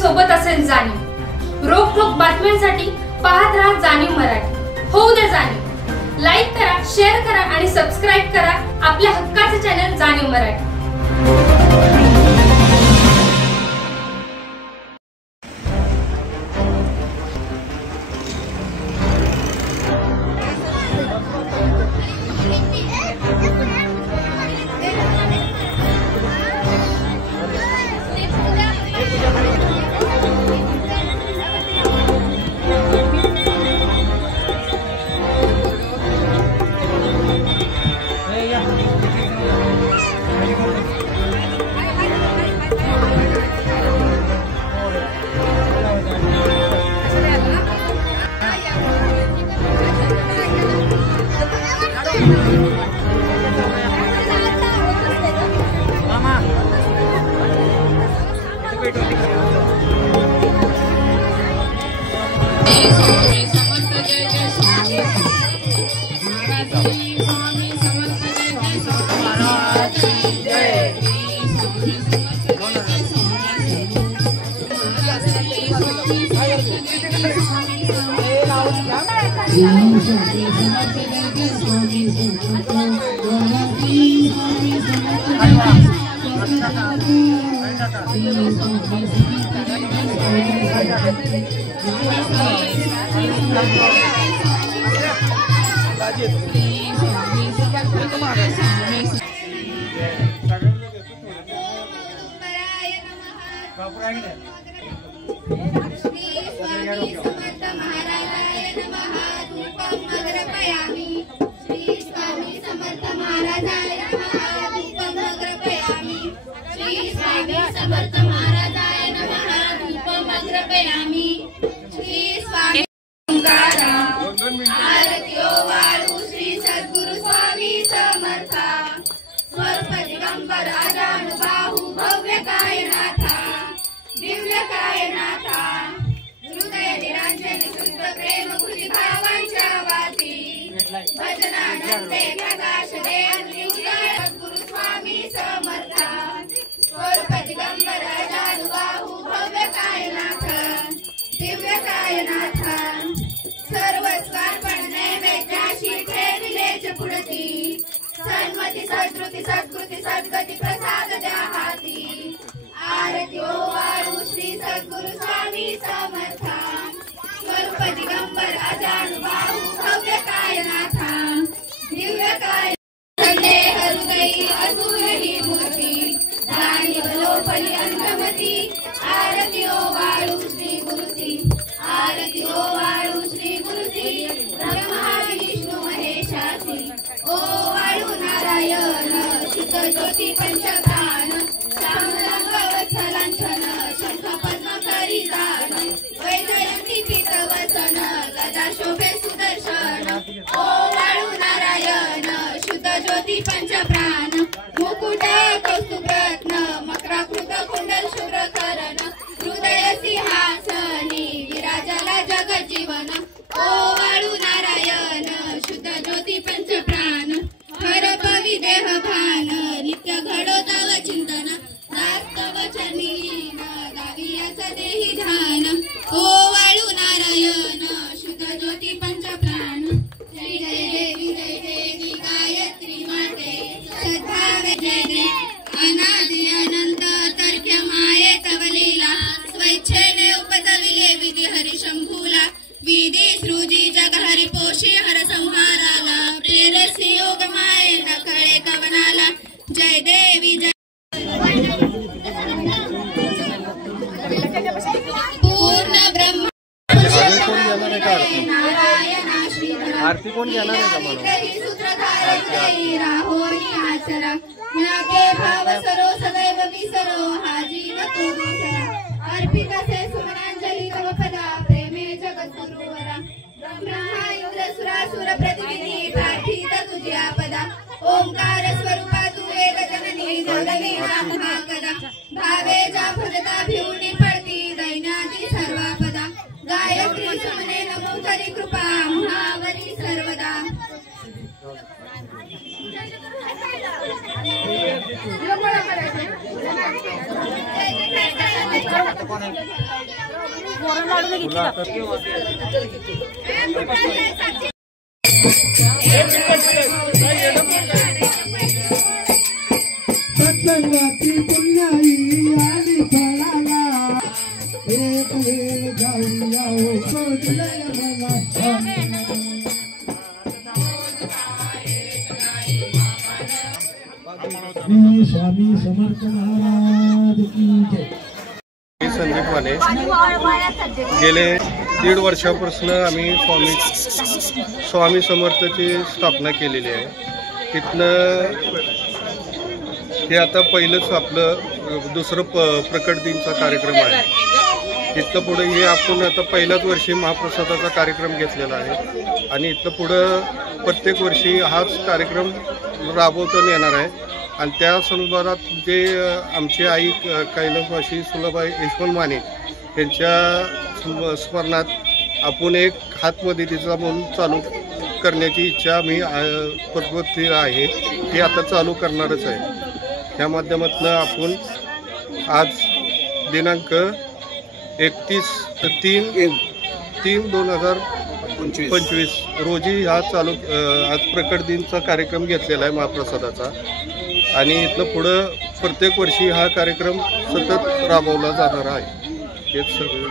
सोबत असेल जाणीव। रोखोक बातम्यांसाठी पाहत राहा जाणीव मराठी। होऊ दे जाणीव। लाईक करा, शेअर करा आणि सबस्क्राइब करा आपल्या हक्काचे चॅनल जाणीव मराठी। सद्गती सद्गती प्रसाद द्या हाती। आरती ओवाळू श्री सद्गुरु स्वामी समर्था। स्वरूप दिगंबर अजानुबाहू भव्य कायनाथा। दिव्य काय संदेह हृदयी असून ही मूर्ती। जाणीव लोपली अंतमती। आरती ओवाळू श्री गुरुची। आरती ओवाळू श्री गुरुची। ब्रह्मा विष्णू महेशाची। ओवाळू नारायण शुद्ध ज्योती पंचप्राण। श्यामरंग वत्सलांछन शंख पद्म करी जाण। वैजयंती पीतवसन गदा शोभे सुदर्शन। ओवाळू नारायण शुद्ध ज्योती पंचप्राण। मुकुट कौस्तुभ रत्न मकराकृत कुंडल शुभ्र करण। हृदय सिंहासनी विराजला जगज्जीवन। ओवाळू नारायण शुद्ध ज्योती पंचप्राण। हर पवी देह भान नित्य घडो तव चिंतन। दास्तव चरणी गावी याच देही ध्यान। ओवाळू नारायण शुद्ध ज्योती पंचप्राण। जय देवी गायत्री माते सद्भावे जय दे। अनादि अनंत तर्क्य माये तव लीला। स्वैच्छेने उपजविले विधी हरि शंभूला। विधी सृजी जग हरि पोषी हर संहाराला। प्रेरसी योग माये न कळे कवनाला। जय देवी जय पूर्ण ब्रह्म आरती कोण घेणार आहे का मला? सूत्रधार राहोनी आचरा। ज्ञाते भाव सरो सदैव विसरो हा जीव तो दूसरा। अर्पित से सुमनांजलि तव पदा प्रेमे जगत गुरुवरा। ब्रह्मा इंद्र सुरासुर प्रतिनिधी प्रार्थित तुझ्या पदा। ओंकार स्वरूपा तू वेद जननी जगवी महाकदा। भावे जा भजता भिवणी पडती दैनादी सर्वापदा। गायत्री सुमने नमो करी कृपा महावरी सर्वदा। जय सत्संगाची पुण्याई आली फळाला एक वेळ जाऊया सोडलंय मला स्वामी समर्थ महाराज की जय। संदीप माने गेले 1.5 वर्षापासून आम्ही स्वामी समर्थची स्थापना केलेली आहे। तिथनं हे आता पहिलंच आपलं दुसरं प्रकट दिनचा कार्यक्रम आहे। इथनं पुढे हे आपण आता पहिल्याच वर्षी महाप्रसादाचा कार्यक्रम घेतलेला आहे आणि इथनं पुढं प्रत्येक वर्षी हाच कार्यक्रम राबवता येणार आहे। आणि त्या संदर्भात जे आमची आई कैलासवासी सुलभाई यशवंत माने यांच्या स्मरणात आपण एक हातमदतीचा म्हणून चालू करण्याची इच्छा आम्ही प्रवृत्ती आहे, ती आता चालू करणारच आहे। त्या माध्यमातून आपण आज दिनांक 31/3/2025 रोजी हा आज प्रकट दिनचा कार्यक्रम घेतलेला आहे महाप्रसादाचा आणि इथनं पुढं प्रत्येक वर्षी हा कार्यक्रम सतत राबवला जाणार आहे। हेच सगळे